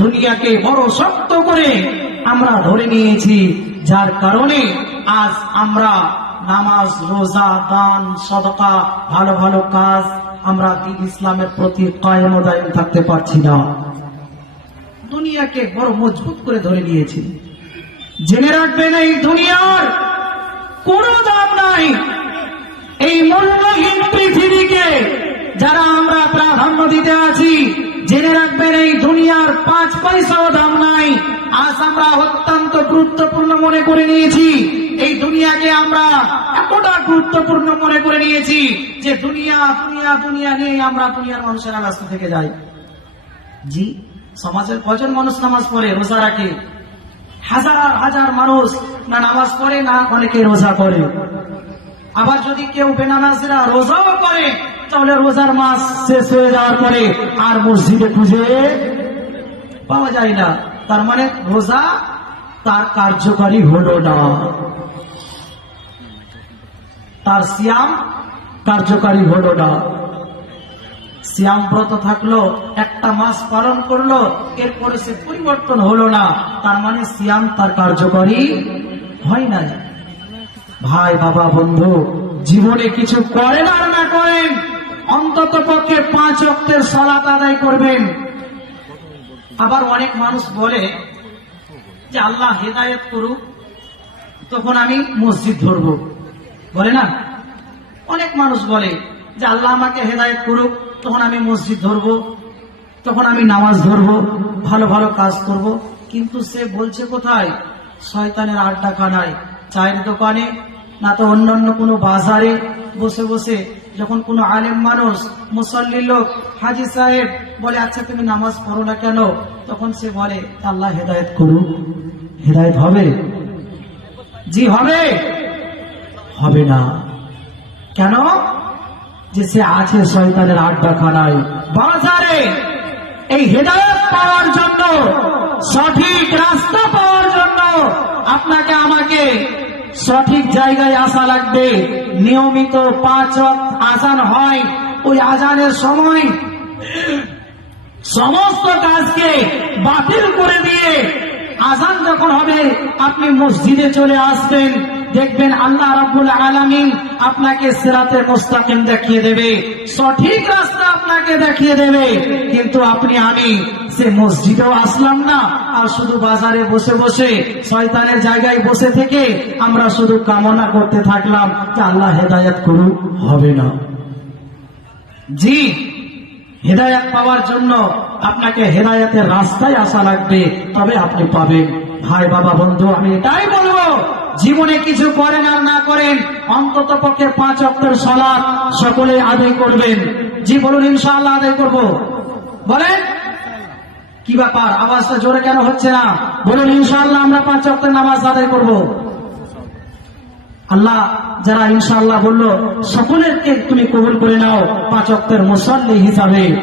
দুনিয়াকে বড় শক্ত করে আমরা ধরে নিয়েছি, যার কারণে আজ আমরা নামাজ, রোজা, দান, সদকা, ভালো ভালো কাজ আমরা দিন ইসলামের প্রতি কায়েম ও দায়েম থাকতে পারছি না। দুনিয়াকে বড় মজবুত করে ধরে নিয়েছি। জেনে রাখবেন এই দুনিয়ার কোনো দাম নাই। এই মূল্যহীন পৃথিবীকে যারা আমরা প্রাধান্য দিতে আছি জেনে রাখবেন, এই দুনিয়ার পাঁচ পয়সাও দাম নাই। আজ আমরা অত্যন্ত গুরুত্বপূর্ণ মনে করে নিয়েছি। এই দুনিয়াকে আমরা এতটা গুরুত্বপূর্ণ মনে করে নিয়েছি যে দুনিয়া দুনিয়া দুনিয়া নিয়ে আমরা দুনিয়ার মানুষেরা ব্যস্ত থেকে যাই। জি, সমাজের কজন মানুষ নামাজ পড়ে? রোজা রাখে? হাজার হাজার মানুষ না নামাজ পড়ে, না অনেকে রোজা করে। আবার যদি কেউ বেনামাজিরা রোজাও করে, তাহলে রোজার মাস শেষ হয়ে যাওয়ার পরে আর মসজিদে খুঁজে পাওয়া যায় না। তার মানে রোজা তার কার্যকারী হলো না। তার সিয়াম কার্যকারী হলো না। সিয়াম ব্রত থাকল, একটা মাস পালন করল, এরপরে সে পরিবর্তন হলো না। তার মানে সিয়াম তার কার্যকরী হয় না ভাই, বাবা, বন্ধু, জীবনে কিছু করেন আর না করেন, অন্তত পক্ষে পাঁচ অক্টের সলাত আদায় করবেন। আবার অনেক মানুষ বলে যে, আল্লাহ হেদায়ত করুক, তখন আমি মসজিদ ধরব। বলে না? অনেক মানুষ বলে যে, আল্লাহ আমাকে হেদায়ত করুক, তখন আমি মসজিদ ধরব, তখন আমি নামাজ ধরব, ভালো ভালো কাজ করব। কিন্তু সে বলছে কোথায়? শয়তানের আড্ডা খানায় চায়ের দোকানে, না তো অন্যান্য কোনো বাজারে বসে বসে যখন কোনো আলেম মানুষ, মুসল্লি লোক, হাজি সাহেব বলে আচ্ছা তুমি নামাজ পড়ো না কেন? তখন সে বলে, আল্লাহ হেদায়ত করুক। হেদায়ত হবে? জি, হবে। হবে না। কেন? যে সে আছে শয়তানের আড্ডা খানায় বাজারে এই হেদায়ত পাওয়ার জন্য, সঠিক রাস্তা পাওয়ার জন্য আপনাকে আমাকে সঠিক জায়গায় আসা লাগবে। নিয়মিত পাঁচ আজান হয়। ওই আজানের সময় সমস্ত কাজকে বাতিল করে দিয়ে আজান যখন হবে, আপনি মসজিদে চলে আসবেন। দেখবেন আল্লাহ রাবুল আলামিন আপনাকে সিরাতে মুস্তাকিম দেখিয়ে দেবে। সঠিক রাস্তা আপনাকে দেখিয়ে দেবে। কিন্তু আপনি, আমি সে মসজিদেও আসলাম না। আর শুধু বাজারে বসে বসে, শয়তানের জায়গায় বসে থেকে আমরা শুধু কামনা করতে থাকলাম যে আল্লাহ হেদায়াত করুক, হবে না। জি, হেদায়াত পাওয়ার জন্য আপনাকে হেদায়াতের রাস্তায় আসা লাগবে, তবে আপনি পাবেন। ভাই, বাবা, বন্ধু, আমি এটাই বলব জীবনে কিছু করেন আর না করেন, অন্তত পক্ষে পাঁচ অক্টের সলাদ সকলে আদায় করবেন। জি, বলুন, ইনশাআল্লাহ আদায় করব। বলেন? কি ব্যাপার? আওয়াজটা জোরে কেন হচ্ছে না? বলুন, ইনশাআল্লাহ আমরা পাঁচ অক্টের নামাজ আদায় করব। আল্লাহ যারা ইনশাআল্লাহ বলল, সকলেরকে তুমি কবুল করে নাও পাঁচ অক্টের মুসল্লি হিসাবে।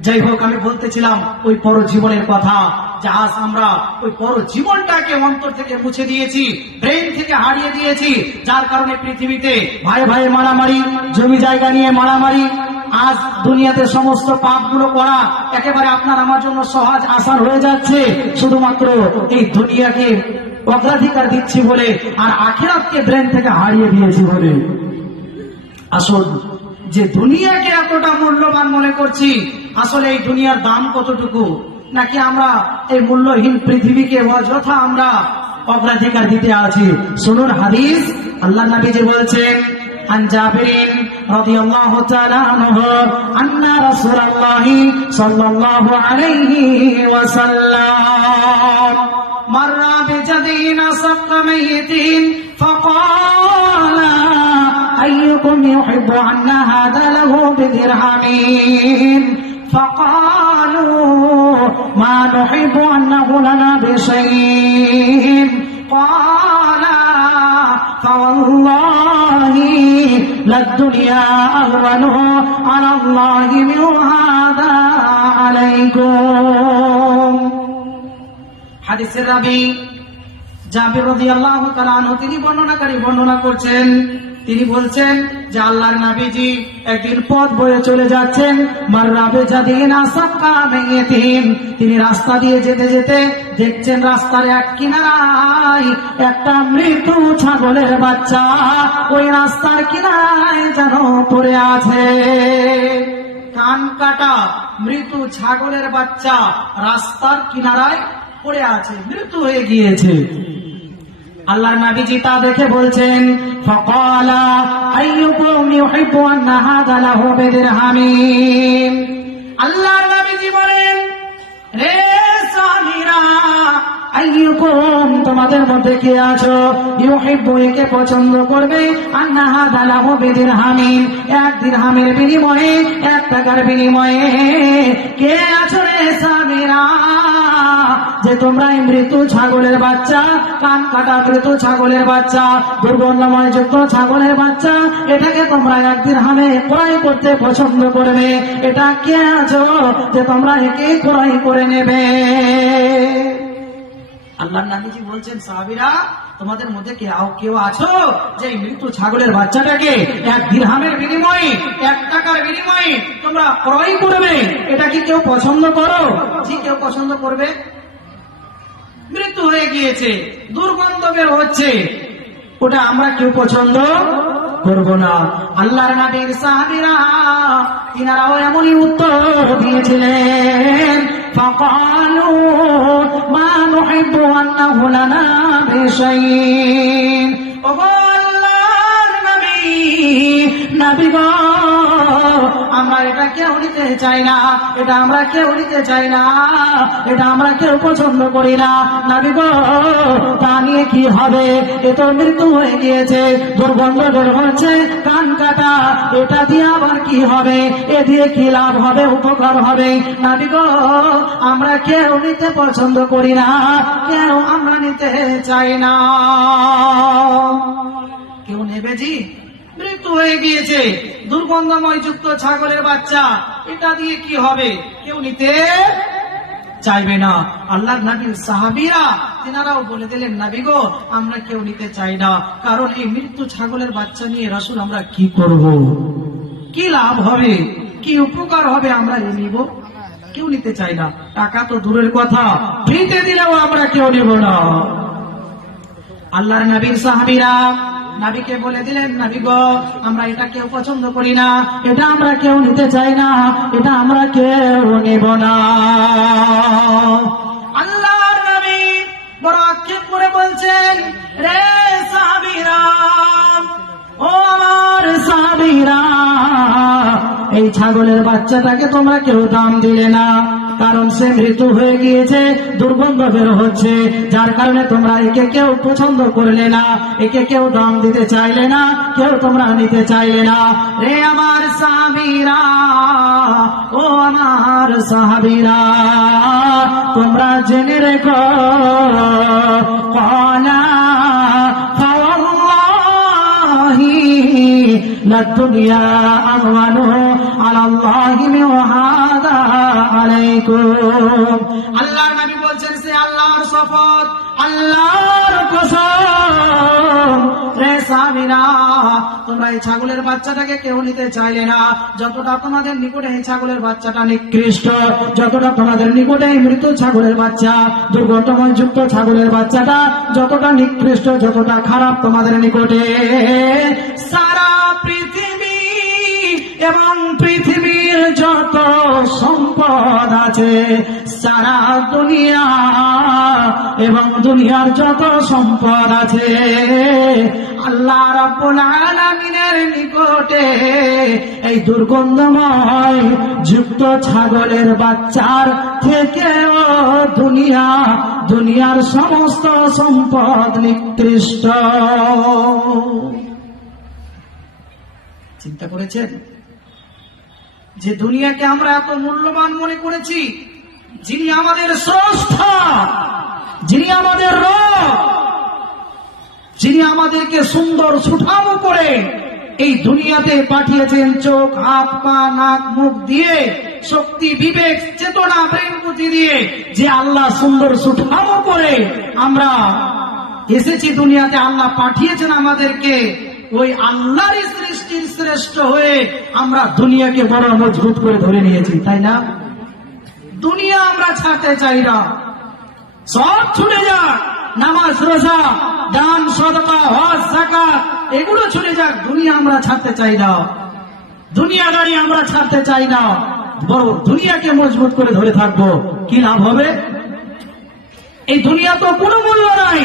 যাই হোক, আমি বলতেছিলাম ওই পর জীবনের কথা। যে আজ আমরা ওই বড় জীবনটাকে অন্তর থেকে মুছে দিয়েছি ব্রেন থেকে হারিয়ে দিয়েছি, যার কারণে পৃথিবীতে ভাই ভাই মারামারি, জমি জায়গা নিয়ে মারামারি, আজ দুনিয়াতে সমস্ত পাপগুলো করা একেবারে আপনার আমার জন্য সহজ আসান হয়ে যাচ্ছে। শুধুমাত্র এই দুনিয়াকে অগ্রাধিকার দিচ্ছি বলে আর আখিরাতকে ব্রেন থেকে হারিয়ে দিয়েছি বলে। আসল যে দুনিয়াকে এতটা মূল্যবান মনে করছি, আসলে এই দুনিয়ার দাম কতটুকু? নাকি আমরা এই মূল্যহীন পৃথিবীকে অযথা আমরা অগ্রাধিকার দিতে আছি শুনুন হাদিস আল্লাহ নবীজি বলছেন عن جابر رضي الله تعالى عنه أن رسول الله صلى الله عليه وسلم مر بجدين صف ميت فقال أيكم يحب أن هذا له بدرهمين فقالوا ما نحب أن نقول لنا بشيء. قال فوالله للدنيا أهون على الله من هذا عليكم. حديث الربيع. জাবির রাদিয়াল্লাহু তাআলা আনহু, তিনি বর্ণনাকারী বর্ণনা করছেন। তিনি বলছেন যে আল্লাহর নাবিজি একদিন পথ বয়ে চলে যাচ্ছেন। মাররাবে জাদিন আসাক্কা মেয়েতিন তিনি রাস্তা দিয়ে যেতে যেতে দেখছেন রাস্তার এক কিনারায় একটা মৃত ছাগলের বাচ্চা। ওই রাস্তার কিনারায় যেন পড়ে আছে। কান কাটা মৃত ছাগলের বাচ্চা রাস্তার কিনারায় পড়ে আছে মৃত্যু হয়ে গিয়েছে। আল্লাহর নাবিজি তা দেখে বলছেন, ফকালা, আইয়ুকুম ইউহিব্বু আন্না হাযা লাহু বিদিরহামিন আল্লাহর নাবিজি বলেন রে সামিরা আইয়ুকুম, তোমাদের মধ্যে কে আছো? ইউহিব্বু একে পছন্দ করবে? আন্না হাযা লাহু বিদিরহামিন এক দিরহামের বিনিময়ে, এক টাকার বিনিময়ে, কে আছো রে সামিরা যে তোমরা এই মৃত্যু ছাগলের বাচ্চা, কান কাটা মৃত্যু ছাগলের বাচ্চা, দুর্গন্ধময় যুক্ত ছাগলের বাচ্চা, এটাকে তোমরা একদিন হামে ক্রয় করতে পছন্দ করবে। এটা কে আছো যে তোমরা একে ক্রয় করে নেবে? আল্লাহ নাবিজি বলছেন, সাহাবিরা, তোমাদের মধ্যে কে আও কেউ আছো যে মৃত্যু ছাগলের বাচ্চাটাকে এক দিরহামের বিনিময়ে, এক টাকার বিনিময়ে তোমরা ক্রয় করবে? এটা কি কেউ পছন্দ করো? জি, কেউ পছন্দ করবে। মৃত্যু হয়ে গিয়েছে দুর্গন্ধ বের হচ্ছে ওটা আমরা কেউ পছন্দ করব না আল্লাহর নবীর সাহাবীরা তিনারাও এমনই উত্তর দিয়েছিলেন فقالوا ما نحب أنه لنا بشيء ওগো আল্লাহর নবী নবী গো আমরা এটা কেউ নিতে চাই না, এটা আমরা কেউ নিতে চাই না, এটা আমরা কেউ পছন্দ করি না। তা নিয়ে কি হবে? এ তো মৃত্যু হয়ে গিয়েছে, দুর্গন্ধ বের হচ্ছে, কান কাটা, এটা দিয়ে আবার কি হবে? এ দিয়ে কি লাভ হবে? উপকার হবে? নাবি গো, আমরা কেউ নিতে পছন্দ করি না, কেউ আমরা নিতে চাই না। কেউ নেবে জি? মৃত্যু হয়ে গিয়েছে। দুর্গন্ধময় যুক্ত ছাগলের বাচ্চা, এটা দিয়ে কি হবে? কেউ নিতে চাইবে না। আল্লাহ নবীর সাহাবিরা, তেনারাও বলে দিলেন, নাবি গো, আমরা কেউ নিতে চাই না। কারণ এই মৃত্যু ছাগলের বাচ্চা নিয়ে রাসুল আমরা কি করব? কি লাভ হবে? কি উপকার হবে আমরা এ নিব? কেউ নিতে চাই না। টাকা তো দূরের কথা। ফ্রিতে দিলেও আমরা কেউ নেব না। আল্লাহর নবীর সাহাবিরা নাবিকে বলে দিলেন, নাবি গো, আমরা এটা কেউ পছন্দ করি না। এটা আমরা কেউ নিতে চাই না। এটা আমরা কেউ নেব না। আল্লাহর নবী বড় আক্ষেপ করে বলছেন, রে সাহাবিরা ও আমার সাহাবিরা এই ছাগলের বাচ্চাটাকে তোমরা কেউ দাম দিলে না। কারণ সে মৃত্যু হয়ে গিয়েছে, দুর্গন্ধ বের হচ্ছে। যার কারণে তোমরা একে কেউ পছন্দ করলে না, একে কেউ দাম দিতে চাইলে না, কেউ তোমরা নিতে চাইলে না। রে আমার সাহাবিরা, ও আমার সাহাবিরা, তোমরা জেনে রেখো, কলা للدنيا أهون على الله من وهذا عليكم. الله বলছেন, সে আল্লাহর শপথ, আল্লাহর তোমরা এই ছাগলের বাচ্চাটাকে কেউ নিতে চাইলে না। যতটা তোমাদের নিকটে এই ছাগলের বাচ্চাটা নিকৃষ্ট, যতটা তোমাদের নিকটে এই মৃত ছাগলের বাচ্চা দুর্গন্ধময় যুক্ত ছাগলের বাচ্চাটা, যতটা নিকৃষ্ট, যতটা খারাপ তোমাদের নিকটে। সারা পৃথিবী এবং পৃথিবীর যত সম্পদ আছে, সারা দুনিয়া এবং দুনিয়ার যত সম্পদ আছে, আল্লাহ রাব্বুল নিকটে এই দুর্গন্ধময় যুক্ত ছাগলের বাচ্চার থেকেও দুনিয়া, দুনিয়ার সমস্ত সম্পদ নিকৃষ্ট। চিন্তা করেছেন? যে দুনিয়াকে আমরা এত মূল্যবান মনে করেছি, যিনি আমাদের স্রষ্টা, যিনি আমাদের রব, যিনি আমাদেরকে সুন্দর সুঠামো করে এই দুনিয়াতে পাঠিয়েছেন চোখ, হাত, পা, নাক, মুখ দিয়ে, শক্তি, বিবেক, চেতনা প্রেম বুদ্ধি দিয়ে যে আল্লাহ সুন্দর সুঠামো করে আমরা এসেছি দুনিয়াতে, আল্লাহ পাঠিয়েছেন আমাদেরকে, ওই আল্লাহর সৃষ্টির শ্রেষ্ঠ হয়ে আমরা দুনিয়াকে বড় মজবুত করে ধরে নিয়েছি, তাই না? দুনিয়া আমরা ছাড়তে চাই না। সব ছুটে যাক, নামাজ, রোজা, দান, সদকা, হজ জাকাত এগুলো ছুটে যাক, দুনিয়া আমরা ছাড়তে চাই না। দুনিয়াদারি আমরা ছাড়তে চাই না। বড় দুনিয়াকে মজবুত করে ধরে থাকব। কি লাভ হবে? এই দুনিয়া তো কোনো মূল্য নাই।